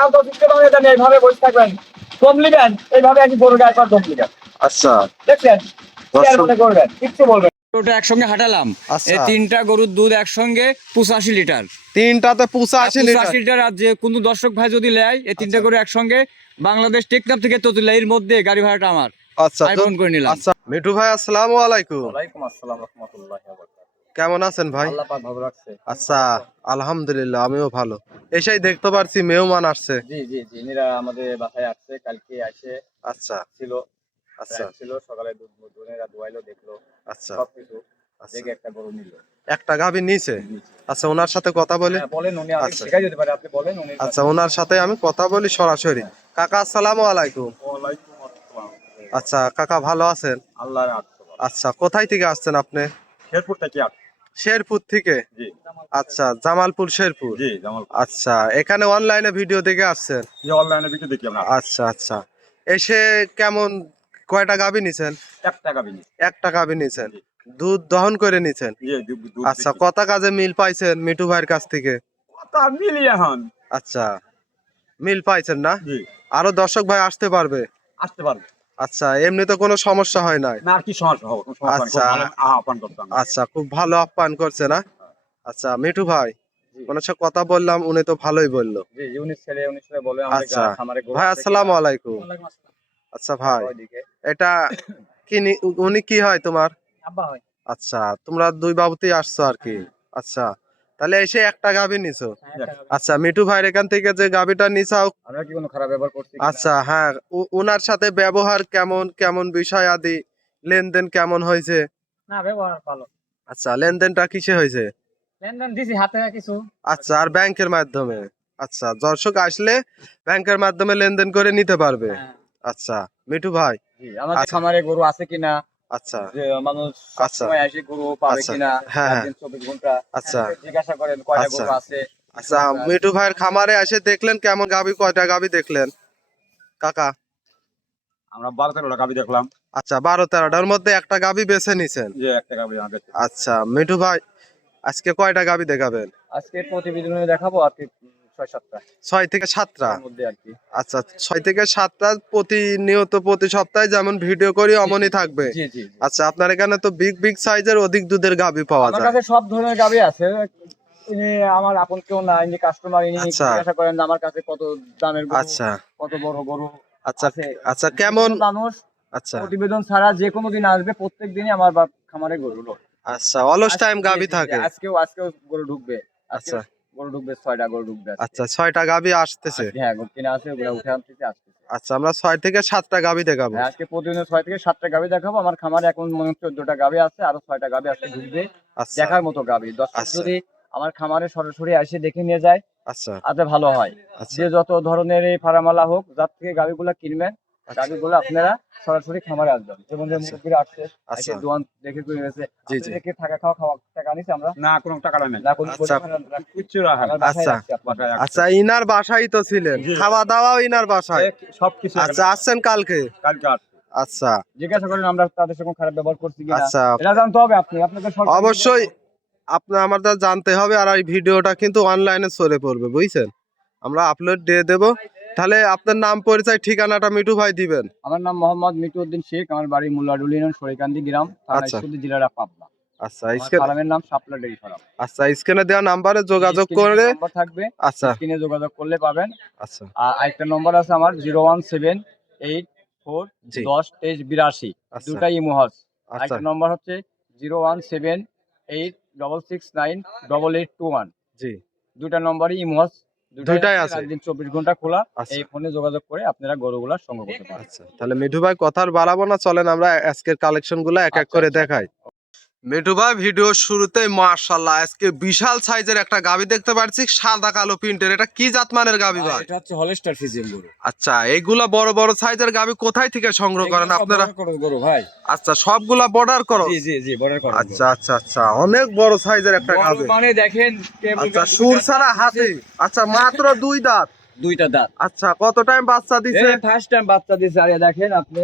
শান্ত শিখতে পারবেন, এটা নিয়ে এইভাবে বসে থাকবেন, দম নিবেন, এইভাবে একই গরুর গায়ে একবার দম নিবেন। আচ্ছা দেখছেন, শেয়ার দর্শক মনে করবেন, কিচ্ছু বলবেন। গরুটা একসঙ্গে হাঁটালাম। আচ্ছা। এই 3টা গরুর দুধ একসঙ্গে 85 লিটার। তিনটাতে 85 লিটার। 85 লিটার। আর যে কোনো দর্শক ভাই যদি নেয় এই 3টা আচ্ছা। গরু একসঙ্গে বাংলাদেশ টেকনাফ থেকে তেতুলিয়া, এর মধ্যে গাড়ি ভাড়াটা আমার, আচ্ছা আমি বহন করে নিলাম। আচ্ছা মিঠু ভাই আসসালামু আলাইকুম। ওয়ালাইকুম আসসালাম রাহমাতুল্লাহি ওয়া বারাকাতুহু। কেমন আছেন ভাই? আল্লাহ পাক ভালো রাখছে। আচ্ছা আলহামদুলিল্লাহ আমিও ভালো। এসেই দেখতে পারছি মেহমান আসছে। জি জি জি, এরা আমাদের বাসায় আসছে, কালকে এসে আচ্ছা ছিল, আচ্ছা ছিল সকালে দুধ দুনেরা দোয়াইলো, দেখলো আচ্ছা সবকিছু আচ্ছা। দেখে একটা গরু নিল। একটা গাভী নিচে। আচ্ছা ওনার সাথে কথা বলি। হ্যাঁ বলেন, উনি আগে আচ্ছা। শেখাই যেতে পারে, আপনি বলেন। উনি আচ্ছা ওনার সাথে আমি কথা বলি সরাসরি। কাকা আসসালামু আলাইকুম। ওয়ালাইকুম আসসালাম। আচ্ছা কাকা ভালো আছেন? আল্লাহর আত্মা। আচ্ছা কোথায় থেকে আসছেন আপনি? শেরপুর থেকে আসছে। শেরপুর থেকে। জি আচ্ছা জামালপুর শেরপুর। জি, জামাল। আচ্ছা এখানে অনলাইনে ভিডিও দেখে আসছেন। যে অনলাইনে ভিডিও দেখি আমরা। আচ্ছা আচ্ছা এসে কেমন কয়টা গাভী নিছেন? 1 টাকা বিনি। একটা গাভী নিছেন, দুধ দহন করে নিছেন। জি দুধ। আচ্ছা কত কাজে মিল পাইছেন মিঠু ভাইয়ের কাছ থেকে? তা মিলি এখন। আচ্ছা মিল পাইছেন না? জি, আরো দর্শক ভাই আসতে পারবে? আসতে পারবে। আচ্ছা এমনি তো কোনো সমস্যা হয় নাই? না আর কি সমস্যা হবে? কোনো সমস্যা নেই। আচ্ছা। খুব ভালো আহ্বান করতাম। আচ্ছা খুব ভালো আপ্যায়ন করছে না? আচ্ছা মিঠু ভাই জি ওনার সাথে কথা বললাম, উনি তো ভালোই বললো। জি জি, উনি ছেলে বলে আমাদের আচ্ছা খামারে গরু ভাই আছে আসসালামু কিনা। আলাইকুম। ওয়ালাইকুম আসসালাম। আচ্ছা ভাই ওইদিকে এটা কি উনি কি হয় তোমার? আব্বা হয়। আচ্ছা তোমরা দুই বাবুতেই আসছো আর কি। আচ্ছা তাহলে এসে একটা গাভী নিছো। আচ্ছা মিঠু ভাইয়ের এখান থেকে যে গাভীটা নিছাও। আমরা কি কোনো খারাপ ব্যবহার করছি কিনা? আচ্ছা হ্যাঁ উনার সাথে ব্যবহার কেমন, কেমন বিষয় আদি, লেনদেন কেমন হয়েছে? না, ব্যবহার ভালো। আচ্ছা লেনদেনটা কিসে হয়েছে? লেনদেন দিছি হাতে কিছু। আচ্ছা আর ব্যাংকের মাধ্যমে? আচ্ছা দর্শক আসলে ব্যাংকের মাধ্যমে লেনদেন করে নিতে পারবে। হ্যাঁ। আচ্ছা মিঠু ভাই। জি, আমাদের আচ্ছা খামারে গরু আছে কিনা, আচ্ছা যে মানুষ আচ্ছা সবসময় এসে গরু পাবে আচ্ছা কিনা, হ্যাঁ হ্যাঁ 24 ঘন্টা আচ্ছা জিজ্ঞাসা করেন কয়টা আচ্ছা গরু আছে। আচ্ছা মিঠু ভাইয়ের খামারে এসে দেখলেন কেমন গাভী, কয়টা গাভী দেখলেন কাকা? আমরা 12-13টা গাভী দেখলাম। আচ্ছা 12-13টার মধ্যে একটা গাভী বেছে নিছেন। যে একটা গাভী আমাদের। আচ্ছা মিঠু ভাই আজকে কয়টা গাভী দেখাবেন? আজকে প্রতিবেদনে দেখাবো আর কি 6-7টা 6 থেকে 7টা। এর মধ্যে আর কি। আচ্ছা 6 থেকে 7টা প্রতিনিয়ত প্রতি সপ্তাহে যেমন ভিডিও করি অমনই থাকবে। জি জি জি। আচ্ছা আপনার এখানে তো বিগ বিগ সাইজের অধিক দুধের গাভী পাওয়া আমার যায়। কাছে সব ধরনের গাভী আছে। ইনি আমার আপন কেউ না, ইনি কাস্টমার। ইনি আচ্ছা জিজ্ঞাসা করেন যে আমার কাছে কত দামের গরু, আচ্ছা কত বড় গরু আচ্ছা আছে। আচ্ছা কেমন? মানুষ আচ্ছা প্রতিবেদন ছাড়া যে কোনো দিন আসবে, প্রত্যেক দিনই আমার খামারে গরু লোড। আচ্ছা অলস টাইম গাভী থাকে। আজকেও গরু ঢুকবে। আচ্ছা গরু ঢুকবে, 6টা গরু ঢুকবে আজকে। আচ্ছা 6টা গাভী আসতেছে। হ্যাঁ, গরু কিনা আছে, ওগুলা উঠে আনতেছে আসতেছে। আচ্ছা আমরা 6 থেকে 7টা গাভী দেখাবো। হ্যাঁ, আজকে প্রতিদিন 6 থেকে 7টা গাভী দেখাবো। আমার খামারে এখন মনে হয় 14টা গাভী আছে, আরো 6টা গাভী আজকে ঢুকবে। আচ্ছা দেখার মতো গাভী। দর্শক আচ্ছা যদি আমার খামারে সরাসরি এসে দেখে নিয়ে যায় আচ্ছা তাতে ভালো হয়। আচ্ছা যে যত ধরনের এই ফার্মালা হোক, যার থেকে গাভীগুলা কিনবেন, গাভীগুলো আপনারা সরাসরি খামারে আসবেন। যেমন যে আচ্ছা মুরব্বিরা আসছে, আচ্ছা এসে দোয়ান দেখে করে গেছে। জি জি আপনাদেরকে খাওয়া টাকা নিছি আমরা? না কোনো টাকা নাই। না, কোনো আচ্ছা কিচ্ছু রাখা আমার বাসায় আচ্ছা রাখছি আপনাদের। আচ্ছা ইনার বাসায় তো ছিলেন, জি। খাওয়া দাওয়াও ইনার বাসায়। সবকিছু আচ্ছা আসছেন কালকে? কালকে আসছে। আচ্ছা জিজ্ঞাসা করেন আমরা তাদের সঙ্গে খারাপ ব্যবহার করছি কিনা। আচ্ছা এটা জানতে হবে আপনাদের সরকারি অবশ্যই আপনার আমাদের জানতে হবে। আর এই ভিডিওটা কিন্তু অনলাইনে চলে পড়বে বুঝছেন, আমরা আপলোড দিয়ে দেব। তাহলে আপনার নাম পরিচয় ঠিকানাটা মিঠু ভাই দিবেন। আমার নাম মোহাম্মদ মিটুউদ্দিন শেখ, আমার বাড়ি মুল্লাডুল ইউনিয়ন, সরিকান্দি গ্রাম, থানা আচ্ছা ঈশ্বরদী, জেলাটা পাবনা। আচ্ছা আমার ফার্মের নাম শাপলা ডেইরি ফার্ম। আচ্ছা স্ক্রিনে দেওয়া নাম্বারে যোগাযোগ স্ক্রিনে করে। নম্বর থাকবে, আচ্ছা স্ক্রিনে যোগাযোগ করলে পাবেন। আচ্ছা আর আরেকটা নম্বর আছে আমার 01784 জি 10 23 82, আচ্ছা দুটাই ইমো হজ। আচ্ছা আরেকটা নম্বর হচ্ছে 0178669 8821। জি দুটা নম্বরই ইমো হজ, দুইটাই আছে। রাত দিন 24 ঘন্টা খোলা। আচ্ছা এই ফোনে যোগাযোগ করে আপনারা গরুগুলা সংগ্রহ করতে পারেন। আচ্ছা তাহলে মিঠু ভাই কথা আর বাড়াবো না, চলেন আমরা আজকের কালেকশন গুলো এক এক আচ্ছা, করে আচ্ছা। দেখাই। মিঠু ভাই ভিডিও শুরুতেই মাশাআল্লাহ আজকে বিশাল সাইজের একটা গাভী দেখতে পাচ্ছি, সাদা কালো প্রিন্টের। এটা কি জাতমানের গাভী ভাই? এটা হচ্ছে হলস্টার ফিজিয়ান গরু। আচ্ছা এইগুলা বড় বড় সাইজের গাভী কোথায় থেকে সংগ্রহ করেন এগুলো সব আপনারা? border করো গরু ভাই। আচ্ছা সবগুলা বর্ডার করো? জি জি জি, বর্ডার করো। আচ্ছা আচ্ছা আচ্ছা অনেক বড় সাইজের একটা গরু গাভী। মানে দেখেন কেবল আচ্ছা সুর ছাড়া হাতি। আচ্ছা মাত্র 2 দাঁত। দুইটা দাঁত। আচ্ছা কত টাইম বাচ্চা দিছে? এই ফার্স্ট টাইম বাচ্চা দিছে। আর এই দেখেন আপনি,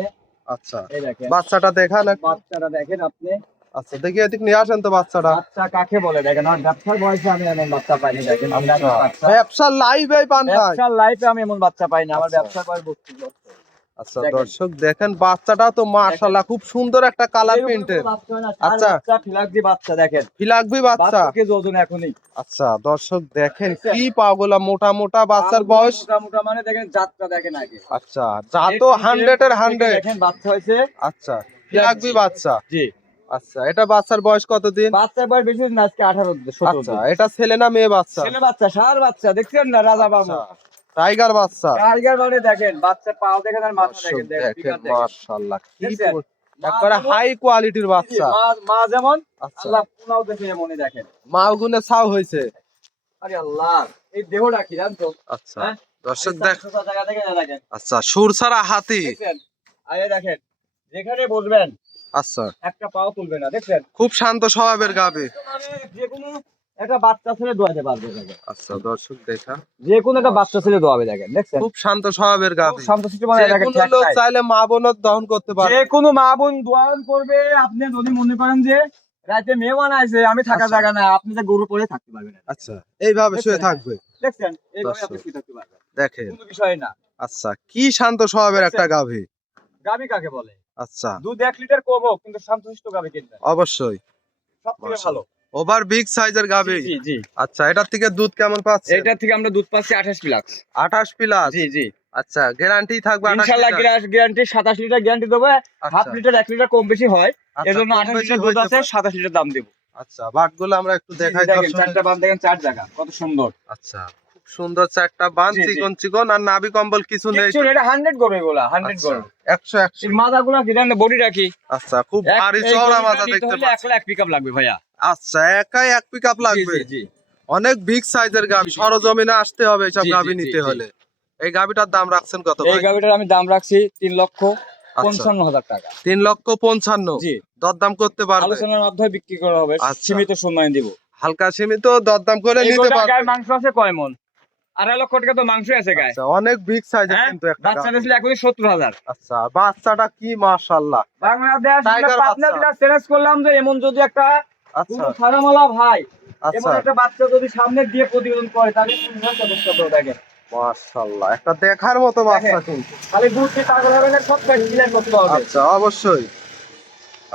আচ্ছা এই দেখেন বাচ্চাটা দেখান একটু। বাচ্চাটা দেখেন আপনি। আচ্ছা দেখি এদিক নিয়ে আসেন তো বাচ্চাটা। বাচ্চা কাকে বলে দেখেন, আমার ব্যবসার বয়সে আমি এমন বাচ্চা পাইনি দেখেন। আমি একটা বাচ্চা, ব্যবসার লাইভে পান নাই। ব্যবসার লাইফে আমি এমন বাচ্চা পাইনি, আমার আচ্ছা। ব্যবসার বয়স 32 বছর। আচ্ছা দেখেন। দর্শক দেখেন বাচ্চাটা তো মাশাআল্লাহ খুব সুন্দর একটা কালার এরকম প্রিন্টের। কোনো বাচ্চা হয় না, আচ্ছা। চার বাচ্চা ফিলাকজি বাচ্চা দেখেন, ফিলাকবি বাচ্চা। 12 কেজি ওজন এখনই। আচ্ছা দর্শক দেখেন কি পাগুলা মোটা মোটা, বাচ্চার বয়স। মোটা মানে দেখেন জাতটা দেখেন আগে। আচ্ছা যা তো 100 এর 100। দেখেন বাচ্চা হয়েছে। আচ্ছা ফিলাকবি বাচ্চা। জি। আচ্ছা এটা বাচ্চার বয়স কতদিন? বাচ্চার বয়স বেশি না, আজকে 18 17 আচ্ছা দিন। এটা ছেলে না মেয়ে বাচ্চা? ছেলে বাচ্চা, ষাঁড় বাচ্চা, দেখছেন না রাজা বাবু। আচ্ছা, টাইগার বাচ্চা। টাইগার মানে দেখেন বাচ্চা পাও দেখেন আর মাথা দর্শক দেখেন, দেখেন দেখেন ফিগার দেখেন। মাশাআল্লাহ কি দেখছেন? একবারে হাই কোয়ালিটির বাচ্চা। মা যেমন, আচ্ছা আল্লাহ পুনাও দেখে এমনই দেখেন। মাগুনে ছাও হয়েছে। আরে আল্লাহ, এই দেহটা কি জানেন তো? আচ্ছা হ্যাঁ? দর্শক এই দেখ। চারটা জায়গা থেকে দেখেন, আচ্ছা সুর ছাড়া হাতি। দেখছেন? আরে দেখেন, যেখানে বসবেন আচ্ছা একটা পাও তুলবে না, দেখছেন? খুব শান্ত স্বভাবের গাবি। মানে যেকোনো একটা বাচ্চা ছেলে দোয়াতে পারবে দেখেন। আচ্ছা দর্শক দেখা যে কোনো একটা বাচ্চা ছেলে দোয়াবে দেখেন, দেখছেন? খুব শান্ত স্বভাবের গাবি। শান্তশিষ্ট মানে যে দেখেন, কোনো লোক চাইলে মা বোনের দহন করতে পারে। যে কোনো মা বোন দোয়ান করবে। আপনি যদি মনে করেন যে রাতে মেহমান আছে, আমি থাকা আচ্ছা। জায়গা না, আপনি যে গরু পরে থাকতে পারবেন না। আচ্ছা এইভাবে শুয়ে থাকবে। দেখছেন? এইভাবে দর্শক। আপনি শুয়ে থাকতে পারবেন, দেখেন কোনো বিষয় না। আচ্ছা কি শান্ত স্বভাবের একটা গাভি। গাবি কাকে বলে? আচ্ছা দুধ 1 লিটার কম হোক, কিন্তু শান্তশিষ্ট গাবি কিনবেন, অবশ্যই সবথেকে ভালো। ওভার বিগ সাইজের গাভি। জি জি। আচ্ছা এটার থেকে দুধ কেমন পাচ্ছে? এটা থেকে আমরা দুধ পাচ্ছি 28 প্লাস। 28 প্লাস। জি জি। আচ্ছা গ্যারান্টি থাকবে 28 ইনশাআল্লাহ লিটার? গ্যারান্টি 27 লিটার গ্যারান্টি দেবো। আচ্ছা। হাফ লিটার 1 লিটার কম বেশি হয়, আচ্ছা, এজন্য কম 28 বেশি লিটার দুধ হইতে আছে, পারে। 27 লিটার দাম দেব। আচ্ছা বাটগুলো আমরা একটু দেখাই দেখেন দর্শক। চারটা বান দেখেন, 4 জায়গা কত সুন্দর। আচ্ছা খুব সুন্দর চারটা বান, জি, জি। চিকন চিকন, আর নাভি কম্বল কিছু নেই। কিছু না, এটা 100 গরু, এগুলা 100 আচ্ছা, গরু। 100 100। এই মাথাগুলো কি জানেন, বডি রাখি আচ্ছা খুব ভারী চওড়া মাথা দেখতে পাচ্ছি। 1 লাখ পিকআপ লাগবে ভাইয়া। আচ্ছা একাই 1 পিকআপ লাগবে। জি জি। অনেক বিগ সাইজের গাভি, সরজমিনে আসতে হবে এইসব জি, জি, গাভি জি, নিতে জি। হলে। এই গাভিটার দাম রাখছেন কত এই ভাই? গাবিটার আমি দাম রাখছি 3,55,000 টাকা। 3,55,000। জি। দরদাম করতে পারবে? আলোচনার মাধ্যমে বিক্রি করা হবে, আচ্ছা। সীমিত সম্মান দিব। হালকা সীমিত দরদাম করে এই নিতে গরুটার পারবে। গায়ে মাংস আছে কয় মন? 2.5 লক্ষ টাকা তো মাংস আছে গায়ে। আচ্ছা অনেক বিগ সাইজের হ্যাঁ? কিন্তু একটা বাচ্চা গাভি। বেচলে এখনই 70,000। আচ্ছা বাচ্চাটা কি মাশাআল্লাহ। বাংলাদেশ টাইগার পাবনা বাচ্চা। জেলা চ্যালেঞ্জ করলাম যে এমন যদি একটা আচ্ছা কোনো ফার্মওয়ালা ভাই আচ্ছা এমন একটা বাচ্চা যদি সামনে দিয়ে প্রতিবেদন করে, তাহলে দেখেন মাশাআল্লাহ একটা দেখার মতো বাচ্চা কিন্তু। খালি দুধ দিয়ে পাগল হবে না, সব ক্লিয়ার করতে হবে। আচ্ছা অবশ্যই।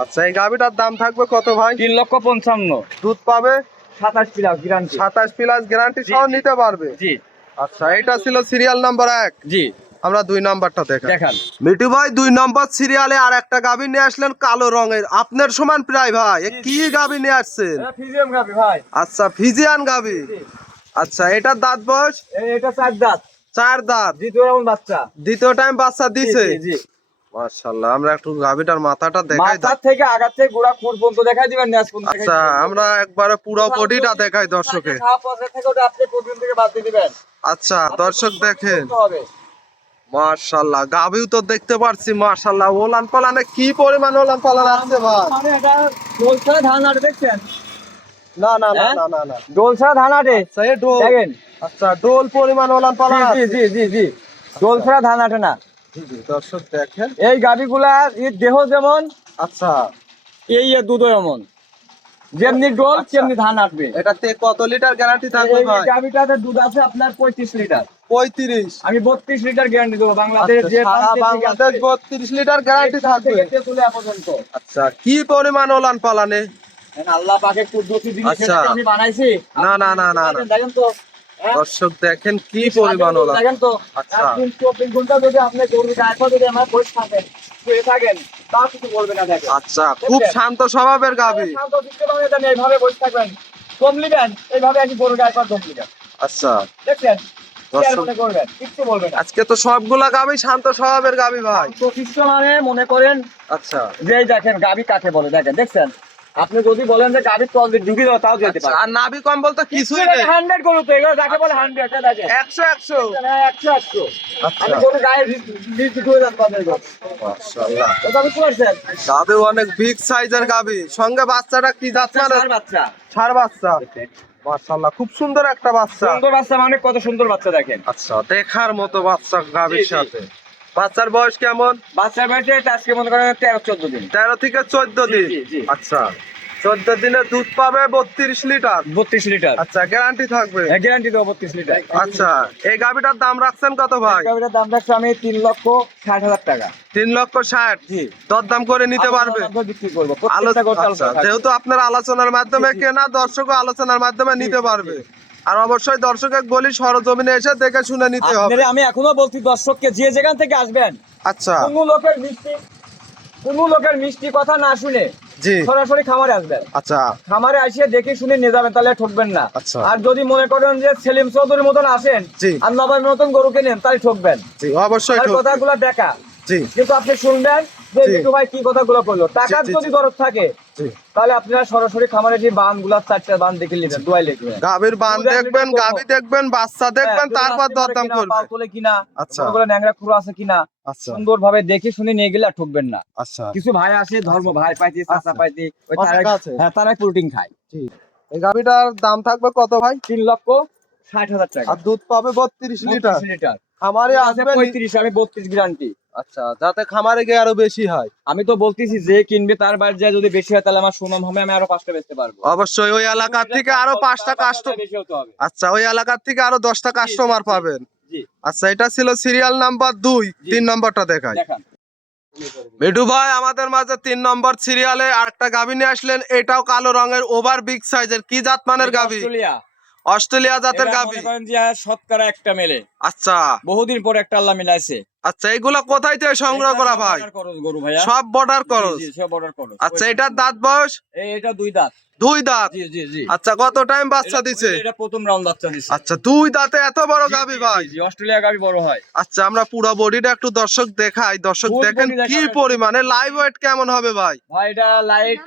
আচ্ছা এই গাভিটার দাম থাকবে কত ভাই? 3,55,000। দুধ পাবে 27 প্লাস গ্যারান্টি। 27 প্লাস গ্যারান্টি জি, সহ জি। নিতে পারবে। জি আচ্ছা এটা ছিল সিরিয়াল নাম্বার 1। জি। আমরা 2 নাম্বারটা দেখাই। দেখান। মিটু ভাই 2 নম্বর সিরিয়ালে আর একটা গাভি নিয়ে আসলেন কালো রঙের, আপনার সমান প্রায় ভাই। এ কি গাভি নিয়ে আসছেন? এটা ফিজিয়াম গাবি ভাই। আচ্ছা ফিজিয়ান গাভি। জি। আচ্ছা এটার দাঁত বয়স? এটা 4 দাঁত, 4 দাঁত। দ্বিতীয় রাউন্ড বাচ্চা। দ্বিতীয় টাইম বাচ্চা দিছে। জি, জি। মাশাআল্লাহ আমরা একটু গাভিটার মাথাটা দেখাই মাথার থেকে আগার থেকে গোড়া খুর পর্যন্ত দেখাই দিবেন, ন্যাস পর্যন্ত দেখাই আচ্ছা দিবেন। আমরা একবারে পুরো বডিটা দেখাই দর্শকে। সাপ আছে থেকে ওটা আপনি প্রবলেম থেকে বাদ দিয়ে দিবেন। আচ্ছা দর্শক দেখেন করতে হবে। মাশাআল্লাহ গাভিও তো দেখতে পারছি মাশাআল্লাহ। ওলান পালানে কি পরিমাণ ওলান পালান আছে ভাই? মানে এটা ডোলছাড়া ধান আটে, দেখছেন? না না না হ্যাঁ? না না না। ডোলছাড়া ধান আটে আচ্ছা এই ডোল। দেখেন। আচ্ছা ডোল পরিমাণ ওলান পালান জি আছে। জি জি জি। ডোলছাড়া ধান আটে না। জি, জি, দর্শক দেখেন। এই গাবিগুলার দেহ যেমন, আচ্ছা এই দুধও এমন, যেমনি ডোল আচ্ছা। তেমনি ধান আটবে। এটাতে কত লিটার গ্যারান্টি থাকবে এই ভাই? গাবিটাতে দুধ আছে আপনার 35 লিটার। 35। আমি 32 লিটার গ্যারান্টি দেবো। বাংলাদেশ আচ্ছা, যে সারা বাংলাদেশ 32 লিটার গ্যারান্টি থাকবে। তুলে পর্যন্ত। আচ্ছা কি পরিমাণ ওলান পালানে? আল্লাহ পাকের কুদরতি জিনিস, আচ্ছা। সেটাকে আমি বানাইছি। না, না, না, না, না। দেখেন তো, হ্যাঁ? দর্শক দেখেন কি পরিমাণ ওলান। দেখেন তো, আচ্ছা। একদিন 24 ঘন্টা যদি আপনি গরুর গায়ে পা যদি আমার বসে থাকেন, শুয়ে থাকেন, তাও কিছু বলবে না। দেখেন আচ্ছা খুব শান্ত স্বভাবের গাভি। শান্ত শিখতে পারবেন, জানি এইভাবে বসে থাকবেন, দম নিবেন, এইভাবে আজকে গরুর গায়ে পা দম নিবেন। আচ্ছা দেখছেন? কি আর দর্শক মনে করবেন? কিচ্ছু বলবে না। আজকে তো সবগুলা গাভি শান্ত স্বভাবের গাভি ভাই। প্রতিষ্ঠ মানে মনে করেন আচ্ছা যে এই দেখেন গাবি কাকে বলে, দেখেন দেখছেন? আপনি যদি বলেন যে গাবির তল দিয়ে ঢুকি দাও, তাও যেতে আচ্ছা, পারে। আর নাভি কম্বল তো কিছুই নেই। 100 গরু তো, এগুলো যাকে বলে 100, এটা দেখেন। 100 100। 100। আচ্ছা আমি গরু গায়ে লিজ ঢুকে যান পাবেন গো। মাশাআল্লাহ এটা আমি করছেন। গাভি অনেক বিগ সাইজের গাভি, সঙ্গে বাচ্চাটা কি জাত মানে? চার বাচ্চা। ষাঁড় বাচ্চা। মাশাআল্লাহ খুব সুন্দর একটা বাচ্চা। সুন্দর বাচ্চা মানে কত সুন্দর বাচ্চা দেখেন। আচ্ছা দেখার মতো বাচ্চা গাভির জি, জি। সাথে। বাচ্চার বয়স কেমন? বাচ্চার বয়সে আজকে মনে করেন 13-14 দিন। 13 থেকে 14 দিন। জি, জি। আচ্ছা 14 দিনে দুধ পাবে 32 লিটার। 32 লিটার। আচ্ছা, গ্যারান্টি থাকবে? গ্যারান্টি দেবো 32 লিটার। আচ্ছা, এই গাভিটার দাম রাখছেন কত ভাই? গাভিটার দাম রাখছি আমি 3,60,000 টাকা। 3,60,000। জি। দরদাম করে নিতে পারবে? বিক্রি করবো প্রত্যেকটা গরু আচ্ছা, যেহেতু আপনার আলোচনার মাধ্যমে কেনা, দর্শকও আলোচনার মাধ্যমে নিতে পারবে। আর অবশ্যই দর্শকের বলি সরজমিনে এসে দেখে শুনে নিতে হবে। আমি এখনো বলছি দর্শককে, যে যেখান থেকে আসবেন আচ্ছা, কোনো লোকের মিষ্টি কথা না শুনে জি, সরাসরি খামারে আসবেন। আচ্ছা, খামারে আসিয়ে দেখে শুনে নিয়ে যাবেন, তাহলে ঠকবেন না। আচ্ছা, আর যদি মনে করেন যে সেলিম চৌধুরীর মতন আসেন জি, আর নবাবের মতন গরু কেনেন, তাহলে ঠকবেন। জি, অবশ্যই তার ঠকবে। কথাগুলো দেখা, জি, কিন্তু আপনি শুনবেন যে জি। বিটু ভাই কি কথাগুলো বললো। টাকার জি, যদি জি। দরদ থাকে জি। তাহলে আপনারা সরাসরি খামারে যে বান গুলা 4টা বান দেখে নেবেন, দোয়াই লিখবেন। গাভীর বান দেখবেন, গাভী দেখবেন, বাচ্চা দেখবেন, তারপর দরদাম করবেন। পাউতলে কিনা, আচ্ছা, ওগুলো ন্যাংরা খুঁড়ো আছে কিনা, আচ্ছা, সুন্দর ভাবে দেখে শুনে নিয়ে গেলে আর ঠকবেন না। আচ্ছা। কিছু ভাই আসে ধর্ম ভাই পাইতে, চাচা আচ্ছা। পাইতে, ওই অনেক তারাই, আছে। হ্যাঁ তারাই প্রোটিন খায়। জি, এই গাভীটার দাম থাকবে কত ভাই? 3,60,000 টাকা। আর দুধ পাবে 32 লিটার। 32 লিটার। খামারে আছে আসবে 35, আমি 32 গ্যারান্টি। আচ্ছা, যাতে খামারে গিয়ে আরো বেশি হয়। আমি তো বলতেছি যে কিনবে তার বাইরে যায় যদি বেশি হয় তাহলে আমার সুনাম হবে, আমি আরো 5টা বেচতে পারবো। অবশ্যই ওই এলাকার থেকে আরো 5টা কাস্টমার, বেশি হতে হবে। আচ্ছা, ওই এলাকার থেকে আরো 10টা কাস্টমার পাবেন। জি, আচ্ছা, এটা ছিল সিরিয়াল নাম্বার 2। 3 নম্বরটা দেখাই। দেখান। মিঠু ভাই আমাদের মাঝে 3 নম্বর সিরিয়ালে আরেকটা গাভী নিয়ে আসলেন। এটাও কালো রঙের, ওভার বিগ সাইজের। কি জাত মানের এটা গাভী? অস্ট্রেলিয়া। অস্ট্রেলিয়া জাতের এটা গাভী। মনে করেন যে শতকরা একটা মেলে। আচ্ছা, বহুদিন পরে একটা আল্লাহ মিলাইছে। আচ্ছা, এগুলা কোথায় থেকে সংগ্রহ করা ভাই? এটা border করস গরু ভাইয়া। সব বর্ডার করস? জি, জি, সব border করস। আচ্ছা, এটার দাঁত বয়স? এটা 2 দাঁত। 2 দাঁত। জি, জি, জি। আচ্ছা, কত টাইম বাচ্চা দিছে? এটা প্রথম রাউন্ড বাচ্চা দিছে। আচ্ছা, 2 দাঁতে এত বড় জি, গাভী জি, ভাই? জি, অস্ট্রেলিয়া গাভী বড় হয়। আচ্ছা, আমরা পুরো বডিটা একটু দর্শক দেখাই। দর্শক Full দেখেন body কি দেখাবেন। পরিমাণে, লাইভ ওয়েট কেমন হবে ভাই? ভাই এটা লাইট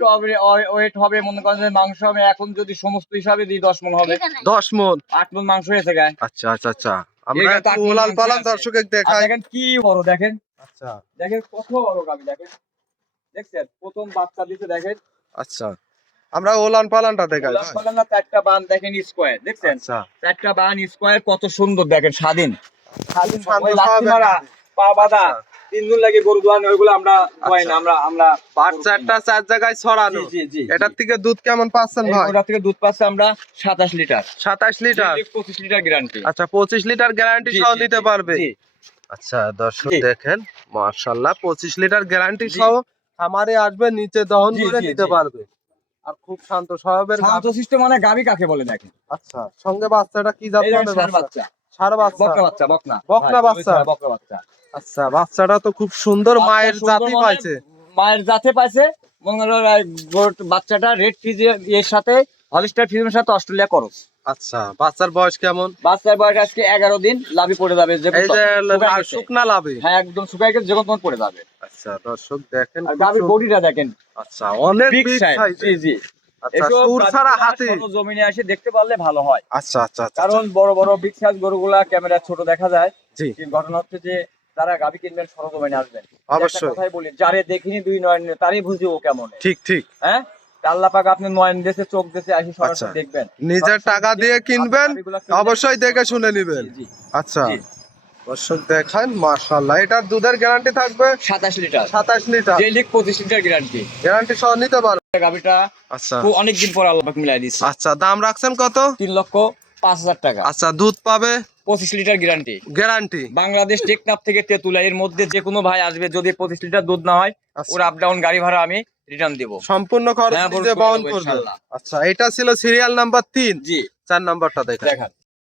ওয়েট হবে, মনে করেন যে মাংস হবে এখন যদি সমস্ত হিসাবে দিই 10 মণ হবে। 10 মণ। 8 মণ মাংস হয়েছে গায়ে। আচ্ছা, আচ্ছা, আচ্ছা, আমরা এটা একটু 8 মণ ওলাল মাংস পালাল আছে। দর্শকে আর দেখাই। দেখেন কি বড়, দেখেন আচ্ছা, দেখেন কত বড় গাভী, দেখেন দেখছেন প্রথম বাচ্চা দিতে, দেখেন আচ্ছা, আমরা ওলান পালানটা দেখাই ভাই। বলেন না 4টা বান দেখেন স্কয়ার, দেখছেন আচ্ছা, 4টা বান স্কয়ার কত সুন্দর, দেখেন স্বাধীন স্বাধীন শান্ত ওই লাঠি স্বভাবের মারা গাভী। পা বাঁধা আচ্ছা। 3 দিন লাগে গরু দোয়ানো, ওইগুলো আমরা দোয়াই না, আমরা বাচ্চাটা 4 জায়গায় ছড়ানো। জি, জি, জি। এটার থেকে দুধ কেমন পাচ্ছেন ভাই? ওটা থেকে দুধ পাচ্ছে আমরা 27 লিটার। 27 লিটার। 25 litre guarantee. আচ্ছা, 25 লিটার গ্যারান্টি জি, সহ জি, নিতে জি, পারবে। জি। আচ্ছা, দর্শক জি। দেখেন মাশাআল্লাহ 25 লিটার গ্যারান্টি জি। সহ খামারে আসবে, নিচে দহন জি, করে জি, নিতে জি। পারবে। আর খুব শান্ত স্বভাবের শান্ত গাভী। সিস্টেম মানে গাভী কাকে বলে দেখেন। আচ্ছা, সঙ্গে বাচ্চাটা কি জাত এই দেখেন মানের ষাঁড় বাচ্চা? বাচ্চা, ষাঁড় বাচ্চা। বকনা বাচ্চা, বকনা বকনা ভাই, বাচ্চা। বকনা বাচ্চা। আচ্ছা, বাচ্চাটা তো খুব সুন্দর, মায়ের বাচ্চা জাতি সুন্দর মানে পাইছে। মায়ের জাতে পাইছে। মনে করেন বাচ্চাটা রেড ফ্রিজের এর সাথে হলিস্টার ফ্রিজের সাথে অস্ট্রেলিয়া করস। আচ্ছা, বাচ্চার বয়স কেমন? বাচ্চার বয়স আজকে 11 দিন, লাভি পড়ে যাবে যে এই যে শুকনা লাভে। হ্যাঁ একদম শুকায় গেছে, যখন তখন পড়ে যাবে। আচ্ছা, দর্শক দেখেন আর খুব গাভীর সুন্দর। বডিটা দেখেন, আচ্ছা, অনেক বিগ বিগ সাইজ। সাইজ। জি, জি। আচ্ছা, এসব সুর ছাড়া গাভীগুলা হাতি। জমিনে এসে দেখতে পারলে ভালো হয়। আচ্ছা, আচ্ছা, আচ্ছা, কারণ বড় বড় বিগ সাইজ গরুগুলা ক্যামেরা ছোট দেখা যায়। জি, কিন্তু ঘটনা হচ্ছে যে তারা গাভী কিনবেন সরজমিনে আসবেন। অবশ্যই। একটা কথাই বলি, যারে দেখিনি 2 নয়ন তারই বুঝি ও কেমন। ঠিক, ঠিক। হ্যাঁ, আল্লাহ পাক আপনি নয়ন দেশে চোখ দেশে আসি আচ্ছা, সরাসরি দেখবেন। নিজের টাকা দিয়ে কিনবেন, গাভীগুলা কিনবেন, অবশ্যই দেখে শুনে নিবেন। জি, জি, আচ্ছা, জি। দর্শক দেখেন মাশাআল্লাহ, এটার দুধের গ্যারান্টি থাকবে 27 লিটার। 27 লিটার। যে লিখ 25 লিটার গ্যারান্টি। গ্যারান্টি সহ নিতে পারবে। গাভীটা আচ্ছা, অনেকদিন পর আল্লাহ পাক মিলাই দিচ্ছে। আচ্ছা, দাম রাখছেন কত? 3,05,000 টাকা। আচ্ছা, দুধ পাবে 25 litre guarantee. Guarantee. Bangladesh Teknaf থেকে তেতুলা এর মধ্যে যে কোনো ভাই আসবে, যদি 25 লিটার দুধ না হয় ওর আপ ডাউন গাড়ি ভাড়া আমি রিটার্ন দিব। সম্পূর্ণ খরচ হ্যাঁ, নিজে বহন বহন করবো করবে। ইনশাআল্লাহ। আচ্ছা, এটা ছিল সিরিয়াল নাম্বার 3। জি, 4 নাম্বারটা দেখেন। দেখান।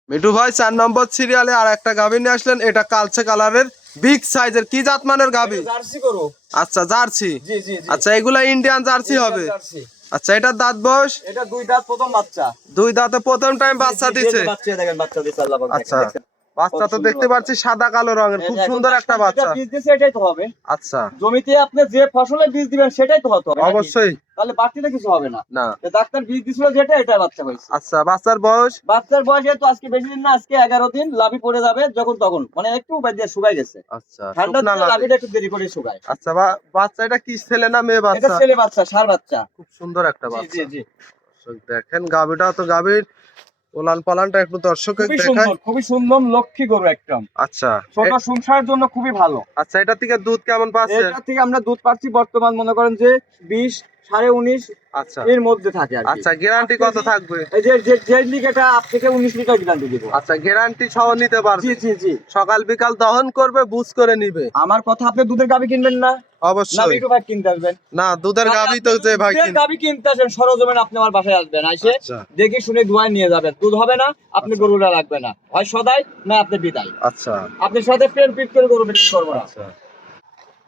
মিঠু ভাই 4 নম্বর সিরিয়ালে আর একটা গাভী নিয়ে আসলেন। এটা কালচে কালারের, বিগ সাইজের। কি জাত মানের গাভী? জার্সি গরু। আচ্ছা, জার্সি। জি, জি, জি। আচ্ছা, এগুলা ইন্ডিয়ান জার্সি হবে। জার্সি। আচ্ছা, এটার দাঁত বয়স? এটা 2 দাঁত, প্রথম বাচ্চা। 2 দাঁতে প্রথম টাইম বাচ্চা জি, জি, দিছে। এই যে বাচ্চা দেখেন, বাচ্চা দিছে আল্লাহ পাক। আচ্ছা, দেখেন। বাচ্চা তো কত দেখতে সুন্দর পাচ্ছি সাদা কালো রঙের, খুব এখন সুন্দর একটা ডাক্তার বাচ্চা। যেটা বীজ দিছে এটাই তো হবে। আচ্ছা, জমিতে আপনি যে ফসলে বীজ দিবেন সেটাই তো হতে হবে নাকি? অবশ্যই। তাহলে বাড়তিতে কিছু হবে না। না। তো ডাক্তার বীজ দিছিল যেটা, এটা বাচ্চা হয়েছে। আচ্ছা, বাচ্চার বয়স? বাচ্চার বয়সে তো আজকে বেশি দিন না, আজকে 11 দিন, লাভি পড়ে যাবে যখন তখন, মানে একটু বাইরে শুকায় গেছে। আচ্ছা, ঠান্ডা শুকনা দিনে লাভে। লাভিটা একটু দেরি করে শুকায়। আচ্ছা, বাচ্চা এটা কি ছেলে না মেয়ে এটা বাচ্চা? ছেলে বাচ্চা, ষাঁড় বাচ্চা। খুব সুন্দর একটা জি, বাচ্চা। জি, জি। দর্শক দেখেন গাভীটা তো গাভীর ওলান পালানটা একটু দর্শকের খুবই দেখায়। সুন্দর, খুবই সুন্দর, লক্ষ্মী গরু একদম। আচ্ছা, ছোট সংসারের জন্য খুবই ভালো। আচ্ছা, এটা থেকে দুধ কেমন পাচ্ছেন? এটা থেকে আমরা দুধ পাচ্ছি বর্তমান মনে করেন যে 20 19.5 আচ্ছা এর মধ্যে থাকে আর কি। আচ্ছা গ্যারান্টি কত থাকবে? এই যে লিটারটা আপ থেকে 19 লিটার গ্যারান্টি দিব। আচ্ছা গ্যারান্টি সহ নিতে পারবে? জি জি জি। সকাল বিকাল দহন করবে, বুঝ করে নিবে। আমার কথা, আপনি দুধের গাবি কিনবেন না? না অবশ্যই মিঠু ভাই কিনতে আসবেন। না, দুধের গাভী তো যে ভাই দুধের গাবি কিনতে আসেন, সরজমিন আপনি আমার বাসায় আসবেন, আইসে আচ্ছা দেখে শুনে দুয়ায় নিয়ে যাবেন। দুধ হবে না, আপনি গরুটা রাখবে না, হয় সদাই না আপনি বিদায়। আচ্ছা আপনার সাথে প্রেম পিট করে গরু বিক্রি করবো না। আচ্ছা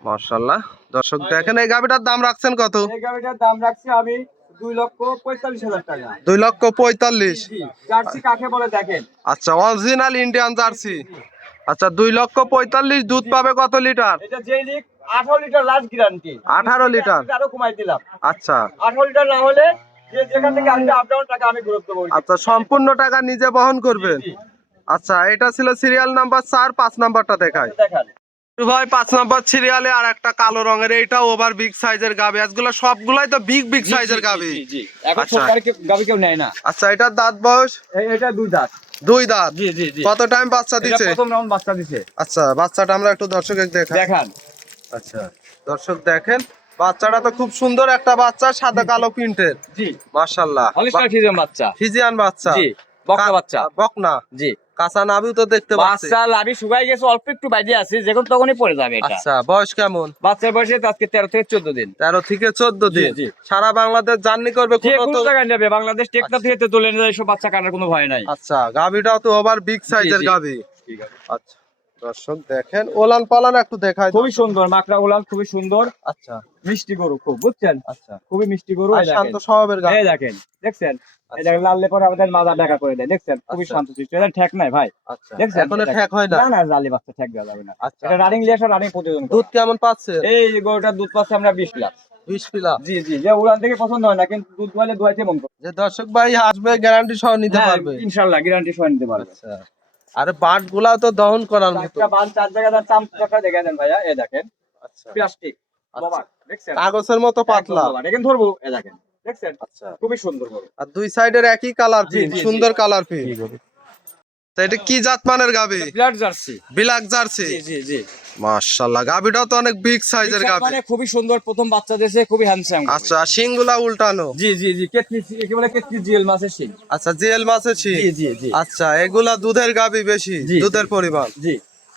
মাশাআল্লাহ। দর্শক দেখেন এই গাভীটার দাম রাখছেন কত? এই গাবিটার দাম রাখছি আমি 2,45,000 টাকা। 2,45,000। জি, জার্সি কাকে বলে দেখেন। আচ্ছা অরিজিনাল ইন্ডিয়ান জার্সি। আচ্ছা 2,45,000। দুধ পাবে কত লিটার? এটা যেই leak 18 litre last guarantee. 18 litre. আরো কমাই দিলাম। আচ্ছা 18 লিটার না হলে যে যেখান থেকে আসবে আপ ডাউন টাকা আমি গুরুত্ব দেব। আচ্ছা সম্পূর্ণ টাকা নিজে বহন করবেন। জি, আচ্ছা এটা ছিল সিরিয়াল নাম্বার 4, 5 নাম্বারটা দেখায় দেখান। ভাই। 5 নাম্বার সিরিয়ালে আর একটা কালো রঙের, এইটা ওভার বিগ সাইজের গাভী। আজগুলো সবগুলাই তো বিগ সাইজের গাভী। জি জি। এখন আচ্ছা। সরকার গাবি কেউ নেয় না। আচ্ছা এটার দাঁত বয়স? এটা 2 দাঁত। 2 দাঁত। জি জি জি। কত টাইম বাচ্চা এটা দিছে? প্রথম রাউন্ড বাচ্চা দিছে। আচ্ছা বাচ্চাটা আমরা একটু দর্শকের দেখাই। দেখান। আচ্ছা দর্শক দেখেন বাচ্চাটা তো খুব সুন্দর একটা বাচ্চা, সাদা কালো প্রিন্টের। জি। মাশাআল্লাহ। হলিস্টার ফিজিয়াম বাচ্চা। ফিজিয়ান বাচ্চা। জি। বকনা বাচ্চা। বকনা। জি। কাঁচা নাভিও তো দেখতে পাচ্ছি। বাচ্চা লাভি শুকাই গেছে, অল্প একটু বাইরে আছে, যখন তখনই পড়ে যাবে এটা। আচ্ছা বয়স কেমন? বাচ্চার বয়সে আজকে 13 থেকে 14 দিন। 13 থেকে 14 দিন। জি, জি। সারা বাংলাদেশ জার্নি করবে যে কোনো কোনো তো? জায়গায় নেবে, বাংলাদেশ টেকনা থেকে তো তুলে নিয়ে যায়, সব বাচ্চা কাটার কোনো ভয় নাই। আচ্ছা গাভীটাও তো ওভার বিগ সাইজের জি। গাভী। ঠিক আছে। আচ্ছা দর্শক দেখেন ওলান পালান একটু দেখায়। খুবই সুন্দর মাকড়া গোলাল, খুবই সুন্দর, আচ্ছা মিষ্টি গরু খুব, বুঝছেন? আচ্ছা খুবই মিষ্টি গরু। আর এই শান্ত দেখেন, স্বভাবের গাভী। এই দেখেন, দেখছেন? এই দেখেন লাল লেপরে আমাদের মাজা দেখা করে দেয়, দেখছেন? খুবই আচ্ছা। শান্ত শিষ্ট। এটা ঠেক নাই ভাই, আচ্ছা দেখছেন? এখনো ঠেক হয় না? না না, জালি বাচ্চা ঠেক দেওয়া যাবে না। আচ্ছা এটা রানিং লিয়ে আসা, রানিং প্রতিদিন দুধ কেমন পাচ্ছে? এই গরুটার দুধ পাচ্ছে আমরা 20 প্লাস। 20 পিলা। জি জি। যে উড়ান থেকে পছন্দ হয় না, কিন্তু দুধ দোয়ালে দোয়াইতে মন করে। যে দর্শক ভাই আসবে গ্যারান্টি সহ নিতে হ্যাঁ, পারবে। ইনশাআল্লাহ গ্যারান্টি সহ নিতে পারবে। আচ্ছা আরে বাট গুলাও তো দহন করার মতো। একটা বাল 4 জায়গা তার চামচটা দেখে দেন ভাইয়া, এই দেখেন আচ্ছা প্লাস্টিক কভার, দেখছেন? কাগজের মতো পাতলা। দেখেন ধরবো, এই দেখেন, দেখছেন? আচ্ছা খুবই সুন্দর গরু। আর দুই সাইডের একই কালার জি, প্রিন্ট, জি, জি। সুন্দর কালার প্রিন্ট। তো এটা কি জাত মানের গাভী? Blood Jersey. Black Jersey. জি জি জি। মাশাআল্লাহ গাভীটাও তো অনেক বিগ সাইজের গাভী। মানে খুবই সুন্দর, প্রথম বাচ্চা দিয়েছে, খুবই হ্যান্ডসাম। আচ্ছা শিংগুলা উল্টানো। জি জি জি। কেতলি, একেবারে কেতলি জিএল মাছের শিং। আচ্ছা জিএল মাছের শিং। জি জি জি। আচ্ছা এগুলা দুধের গাভী বেশি, জি, দুধের পরিমাণ। জি।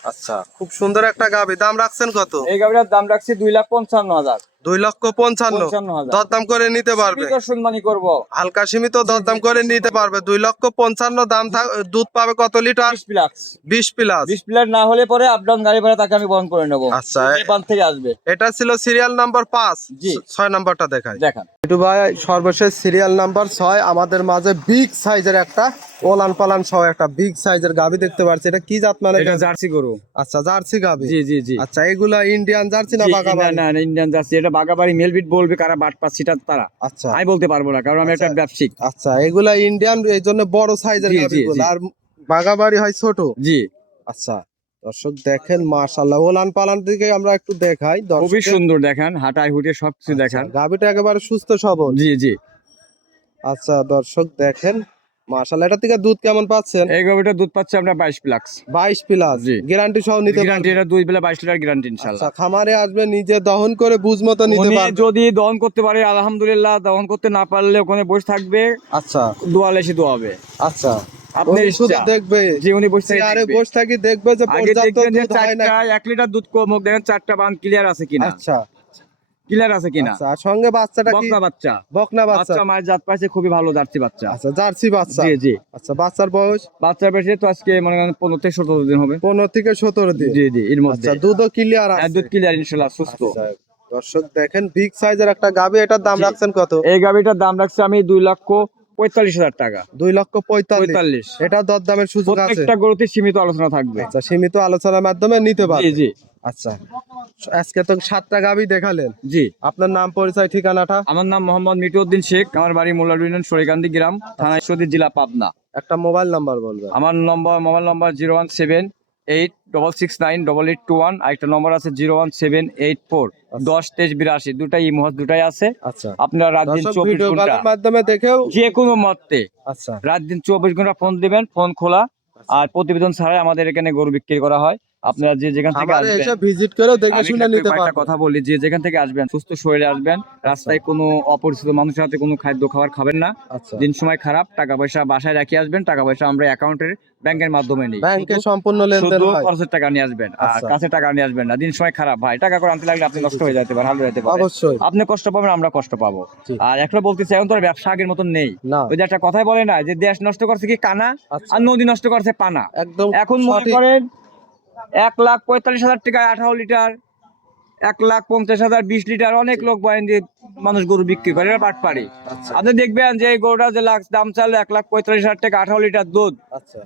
আচ্ছা খুব সুন্দর একটা গাভী। দাম রাখছেন কত? এই গাড়িটার দাম রাখছি 2,55,000। 2,55,000। 55,000 দরদাম করে নিতে পারবে? সীমিত সম্মানী করবো। হালকা সীমিত দরদাম করে নিতে পারবে। 2,55,000 দাম দুধ পাবে কত লিটার? 20 প্লাস। 20 প্লাস। 20 প্লাস না হলে পরে আপ ডাউন গাড়ি ভাড়া তাকে আমি বহন করে নেবো। আচ্ছা নেপাল থেকে আসবে। এটা ছিল সিরিয়াল নাম্বার 5। জি। 6 নাম্বারটা দেখাই। দেখান। একটু ভাই সর্বশেষ সিরিয়াল নাম্বার 6 আমাদের মাঝে বিগ সাইজের একটা ওলান পালান সহ একটা বিগ সাইজের গাভী দেখতে পাচ্ছি। এটা কি জাত মানে? এটা জার্সি গরু। আচ্ছা জার্সি গাভী। জি জি জি। আচ্ছা এগুলা ইন্ডিয়ান জার্সি না জি, বাগাবাড়ি? না না, ইন্ডিয়ান জার্সি। এটা বাগাবাড়ি মেলবিট বলবে, কারা বাট পাচ্ছি তারা। আচ্ছা আমি বলতে পারবো না, কারণ আমি একটা আচ্ছা। ব্যবসায়িক। আচ্ছা এগুলা ইন্ডিয়ান, এই জন্য বড় সাইজের জি, জি, গাভীগুলো, জি। আর বাগাবাড়ি হয় ছোট। জি। আচ্ছা দর্শক দেখেন মাশাআল্লাহ ওলান পালান দিকে আমরা একটু দেখাই খুবই দর্শকদের। সুন্দর, দেখেন হাঁটায় হুটে সবকিছু আচ্ছা, দেখান। গাভীটা একেবারে সুস্থ সবল। জি জি। আচ্ছা দর্শক দেখেন মাশাআল্লাহ। এটা থেকে দুধ কেমন পাচ্ছেন? এই গাভিটা দুধ পাচ্ছে আমরা 22 প্লাস। 22 প্লাস। জি। গ্যারান্টি সহ নিতে গ্যারান্টি, পারবে? এটা 2 বেলা 22 লিটার গ্যারান্টি ইনশাআল্লাহ। আচ্ছা খামারে আসবে নিজে দহন করে বুঝ মতো নিতে উনি পারবে? যদি দহন করতে পারে আলহামদুলিল্লাহ, দহন করতে না পারলে ওখানে বসে থাকবে, আচ্ছা দোয়ালে এসে দোয়াবে। আচ্ছা আপনার উনি শুধু ইচ্ছা। দেখবে যে উনি বসে থেকে আরে দেখবে। বসে থাকি দেখবে যে আগে পর্যাপ্ত দেখবেন যে দুধ হয় না। 1 লিটার দুধ কম হোক, দেখেন 4টা বান ক্লিয়ার আছে কিনা, আচ্ছা ক্লিয়ার আছে কিনা। আচ্ছা আর সঙ্গে বাচ্চাটা কি? বকনা বাচ্চা। বকনা বাচ্চা। বাচ্চা মায়ের জাত পাইছে, খুবই ভালো জার্সি বাচ্চা। আচ্ছা জার্সি বাচ্চা। জি জি। আচ্ছা বাচ্চার বয়স? বাচ্চার বয়সে তো আজকে মনে করেন 15 থেকে 17 দিন হবে। 15 থেকে 17 দিন। জি জি, এর মধ্যে। আচ্ছা দুধও ক্লিয়ার হ্যাঁ, আছে। দুধ ক্লিয়ার ইনশাআল্লাহ, সুস্থ। আচ্ছা, দর্শক দেখেন বিগ সাইজের একটা গাভী। এটার দাম জি। রাখছেন কত? এই গাভিটার দাম রাখছি আমি 2,45,000 টাকা। 2,45,000। 45। এটা দরদামের সুযোগ আছে? প্রত্যেকটা গরুতে সীমিত আলোচনা থাকবে। আচ্ছা সীমিত আলোচনার মাধ্যমে নিতে জি পারবে। জি আচ্ছা আজকে তো 7টা গাভী দেখালেন। জি। আপনার নাম পরিচয় ঠিকানাটা? আমার নাম মোহাম্মদ মিটুউদ্দিন শেখ, আমার বাড়ি মোল্লা ইউনিয়ন সরিকান্দি গ্রাম, থানা ঈশ্বরদী, জেলা পাবনা। একটা মোবাইল নাম্বার বলবেন? আমার মোবাইল নম্বর 01786698821। আরেকটা নম্বর আছে 01784102382। দুটাই ইমোজ, দুটাই আছে। আচ্ছা আপনারা রাত দিন দর্শক 24 ভিডিও ঘন্টা কলের মাধ্যমে দেখেও। যে কোনো মতে আচ্ছা রাত দিন 24 ঘন্টা ফোন দিবেন, ফোন খোলা। আর প্রতিবেদন ছাড়াই আমাদের এখানে গরু বিক্রি করা হয়। আপনারা যে যেখান থেকে খামারে আসবেন, এসে ভিজিট করেও দেখে আমি শুনে একটা নিতে কয়েকটা পারবেন। কথা বলি, যে যেখান থেকে আসবেন সুস্থ শরীরে আসবেন, রাস্তায় কোনো অপরিচিত মানুষের হাতে কোনো খাদ্য খাবার খাবেন না। আচ্ছা, দিন সময় খারাপ, টাকা পয়সা বাসায় রেখে আসবেন, টাকা পয়সা আমরা অ্যাকাউন্টের ব্যাংকের মাধ্যমে নিই, ব্যাংকে সম্পূর্ণ লেনদেন শুধু হয়। খরচের টাকা নিয়ে আসবেন, আর আচ্ছা। কাছে টাকা নিয়ে আসবেন না। দিন সময় খারাপ ভাই, টাকা করে আনতে লাগলে আপনি নষ্ট হয়ে যেতে পারেন, হাল হয়ে যেতে পারেন, অবশ্যই। আপনি কষ্ট পাবেন, আমরা কষ্ট পাবো। জি। আর একটা বলতেছি, এখন তো আর ব্যবসা আগের মতন নেই। না, ওই যে একটা কথাই বলে না, যে দেশ নষ্ট করছে কি কানা, আচ্ছা, আর নদী নষ্ট করছে পানা। একদম এখন মনে সঠিক। করেন 1,45,000 টাকায় 18 লিটার, 1,50,000 20 লিটার, অনেক লোক বলেন যে মানুষ গরু বিক্রি করে, এটা বাটপাড়ি। আচ্ছা, আপনি দেখবেন যে এই গরুটা যে দাম চাইলো 1,45,000 টাকা 18 লিটার দুধ, আচ্ছা।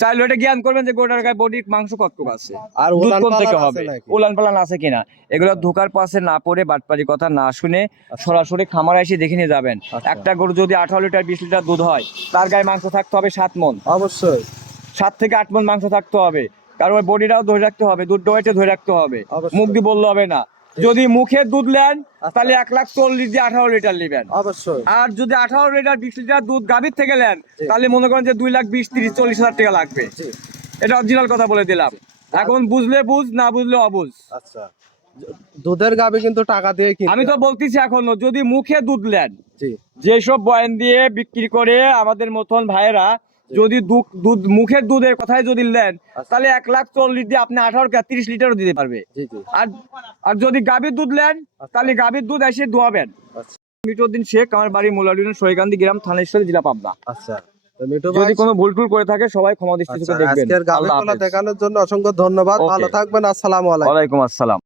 চাইলে এটা জ্ঞান করবেন যে গরুটার গায়ে বডির মাংস কতটুকু আছে, আর দুধ উলান কোন থেকে পালান হবে, আছে নাকি? উলান পালান আছে কিনা, এগুলো ধোকার পাশে না পড়ে, বাটপাড়ি কথা না শুনে সরাসরি খামারে এসে দেখে নিয়ে যাবেন। আচ্ছা। একটা গরু যদি 18 লিটার 20 লিটার দুধ হয়, তার গায়ে মাংস থাকতে হবে 7 মণ, অবশ্যই, 7 থেকে 8 মণ মাংস থাকতে হবে, কারণ ওই বডিটাও ধরে রাখতে হবে, দুধ ডোয়েটে ধরে রাখতে হবে, অবশ্যই। মুখ দিয়ে বললে হবে না। যদি মুখে দুধ নেন তাহলে 1,40,000 দিয়ে 18 লিটার নেবেন, অবশ্যই। আর যদি 18 লিটার 20 লিটার দুধ গাভীর থেকে নেন তাহলে মনে করেন যে 2,20,000 30 40,000 টাকা লাগবে। জি, এটা অরিজিনাল কথা বলে দিলাম, এখন বুঝলে বুঝ, না বুঝলে অবুঝ। আচ্ছা। দুধের গাবে কিন্তু টাকা দিয়ে কিনতে আমি তো হয়। বলতেছি এখনো, যদি মুখে দুধ নেন, জি, যেসব বয়ান দিয়ে বিক্রি করে আমাদের মতন ভাইয়েরা, যদি দুধ মুখের দুধের কথাই যদি নেন তাহলে 1,40,000 দিয়ে আপনি 18 30 লিটারও দিতে পারবে। জি, জি, আর আর যদি গাভীর দুধ নেন তাহলে গাভীর দুধ এসে দোয়াবেন। আচ্ছা, মিটুদ্দিন শেখ, আমার বাড়ি মোলাউদ্দিন সৈকান্দি গ্রাম, থানেশ্বর জেলা, পাবনা। আচ্ছা। তো মিঠু যদি ভাই, কোনো ভুল টুল করে থাকে সবাই ক্ষমা আচ্ছা, দৃষ্টিতে দেখবেন। আজকের আল্লাহ গাবিগুলো হাফেজ। দেখানোর জন্য অসংখ্য ধন্যবাদ। ওকে। ভালো থাকবেন। আসসালামু আলাইকুম। ওয়ালাইকুম আসসালাম।